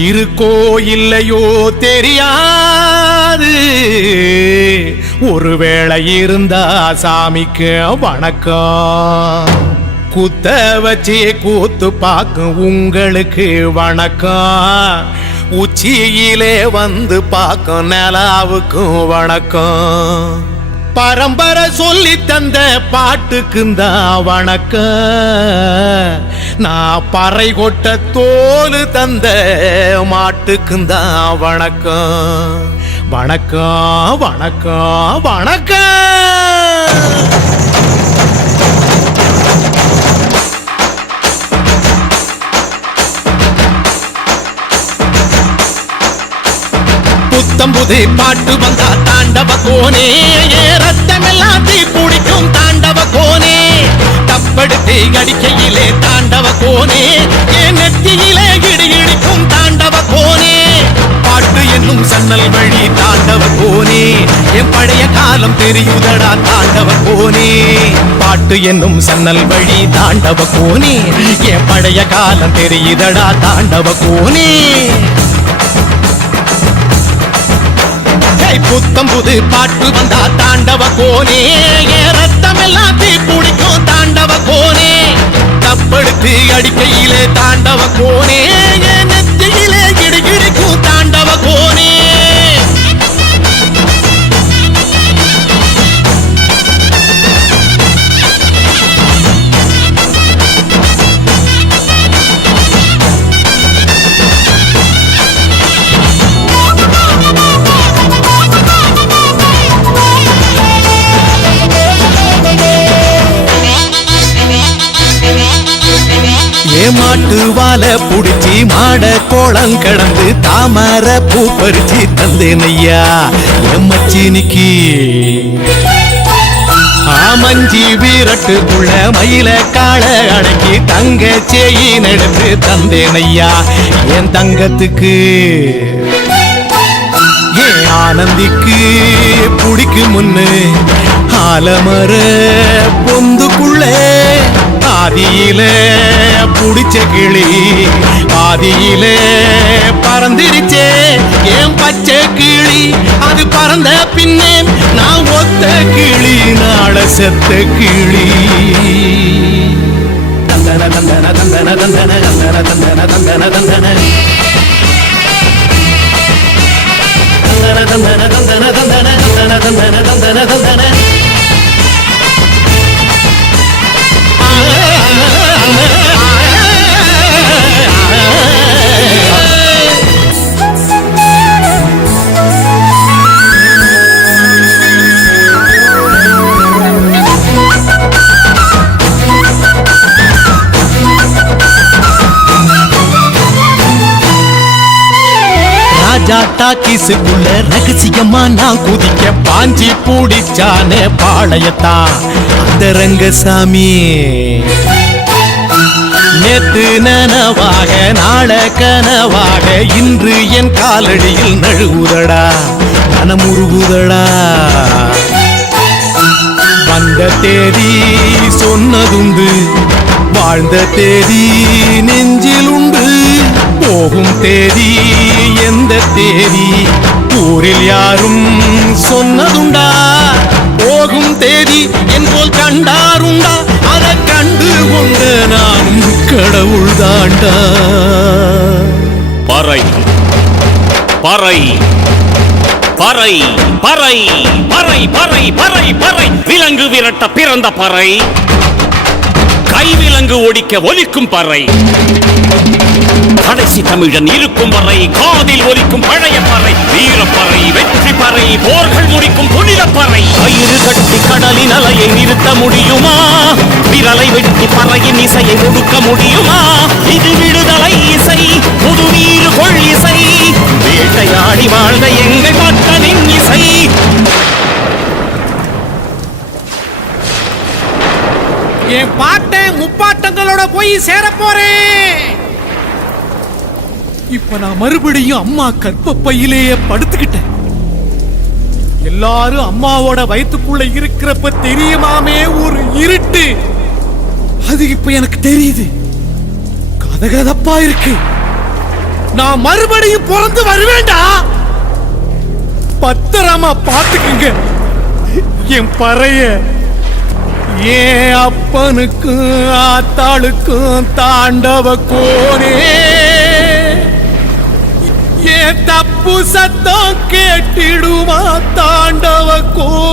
இருக்கோ இல்லையோ தெரியாது, ஒருவேளை இருந்தா சாமிக்கு வணக்கம். குத்த வச்சு கூத்து பார்க்கும் உங்களுக்கு வணக்கம். உச்சியிலே வந்து பார்க்கும் நிலாவுக்கும் வணக்கம். பரம்பரை சொல்லி தந்த பாட்டுக்குந்தான் வணக்கம். நான் பறை கொட்ட தோல் தந்த மாட்டுக்குந்தான் வணக்கம். வணக்கம் வணக்கம் வணக்கம். புத்தம்புது பாட்டு வந்தா தாண்டவ கோனே, ரத்தமெல்லாம் தீ பிடிக்கும் தாண்டவ கோனே. தப்படுத்து அடிக்கையிலே தாண்டவ கோனே, என் நெத்தியிலே இடி இடிக்கும் தாண்டவ கோனே. பாட்டு என்னும் சன்னல் வழி தாண்டவ கோனே, என் பழைய காலம் தெரியுதடா தாண்டவ கோனே. பாட்டு என்னும் சன்னல் வழி தாண்டவ கோனே, என் பழைய காலம் தெரியுதடா தாண்டவ கோனே. புத்தம்புது பாட்டு வந்தா தாண்டவ கோனே, ரத்தமெல்லாம் தீ பிடிக்கும் தாண்டவ கோனே. தப்படுத்து அடிக்கையிலே தாண்டவ கோனே, நெத்தியிலே கிடுகிடுக்கும் தாண்டவ கோனே. மாட்டு வாழ புடிச்சி மாட கோளம் கடந்து தாமர பூ பறிச்சு தந்தேனையா என் மச்சினிக்கு. ஆமஞ்சி வீரட்டுக்குள்ள மயில கால அடக்கி தங்க செயின் எடுத்து தந்தேனையா என் தங்கத்துக்கு. ஏன் ஆனந்திக்கு புடிக்கு முன்னு ஆலமர பொந்துக்குள்ள ஆதியில புடிச்ச கிளி ஆதியில பறந்திருச்சே ஏன் பச்சை கிளி. அது பறந்த பின்னே நான் ஒத்த கிளி நாள செத்த கிளி. தந்தன தந்தன தந்தன தந்தன தந்தன தந்தன தந்தன தந்தன தந்தன தந்தன தந்தன தந்தன தந்தன தந்தன தந்தன. டாக்கிஸுக்குள்ள ரகசியமா நான் குதிக்க பாஞ்சி பூடிச்சானே பாளையத்தான் அந்த ரங்கசாமி. நேத்து நனவாக நாள கனவாக இன்று என் காலடியில் நழுவுதடா மனமுருகுதடா. வந்த தேதி சொன்னதுண்டு, வாழ்ந்த தேதி நெஞ்சில் உண்டு. போகும் தேதி எந்த தேதி ஊரில் யாரும் சொன்னதுண்டா. போகும் தேதி என் போல் கண்டாருண்டா, அதை கண்டு கொண்ட நான் கடவுள் தாண்டா. பறை பறை பறை பறை பறை பறை பறை பறை விலங்கு விரட்ட பிறந்த பறை, கைவிலங்கு ஒடிக்க ஒலிக்கும் பறை. கடைசி தமிழன் இருக்கும் வரை காதில் ஒலிக்கும் பழைய பறை. வீரப்பறை வெற்றி பறை போர்கள் முடிக்கும் புனித பறை. கயிறு கட்டி கடலின் அலையை நிறுத்த முடியுமா? விரலை வெட்டி பறையின் இசையை ஒடுக்க முடியுமா? இது விடுதலை இசை, புது வீறு கொள் இசை, வேட்டையாடி வாழ்ந்த எங்கள் மக்களின் இசை. என் பாட்டை முப்பாட்டங்களோட போய் சேர போறேன். இப்ப நான் மறுபடியும் அம்மா கற்பப்பையிலேயே படுத்துக்கிட்டேன். எல்லாரும் அம்மாவோட வயிற்றுக்குள்ள இருக்கிறப்ப தெரியுமாமே ஒரு இருட்டு, அது இப்ப எனக்கு தெரியுது. கதகதப்பா இருக்கு. நான் மறுபடியும் பிறந்து வருவேண்டா. பத்திரமா பாத்துக்குங்க என் பறைய. ஏன் அப்பனுக்கும் ஆத்தாளுக்கும் தாண்டவ கோனே, ஏன் தப்பு சத்தம் கேட்டிடுமா தாண்டவ கோனே.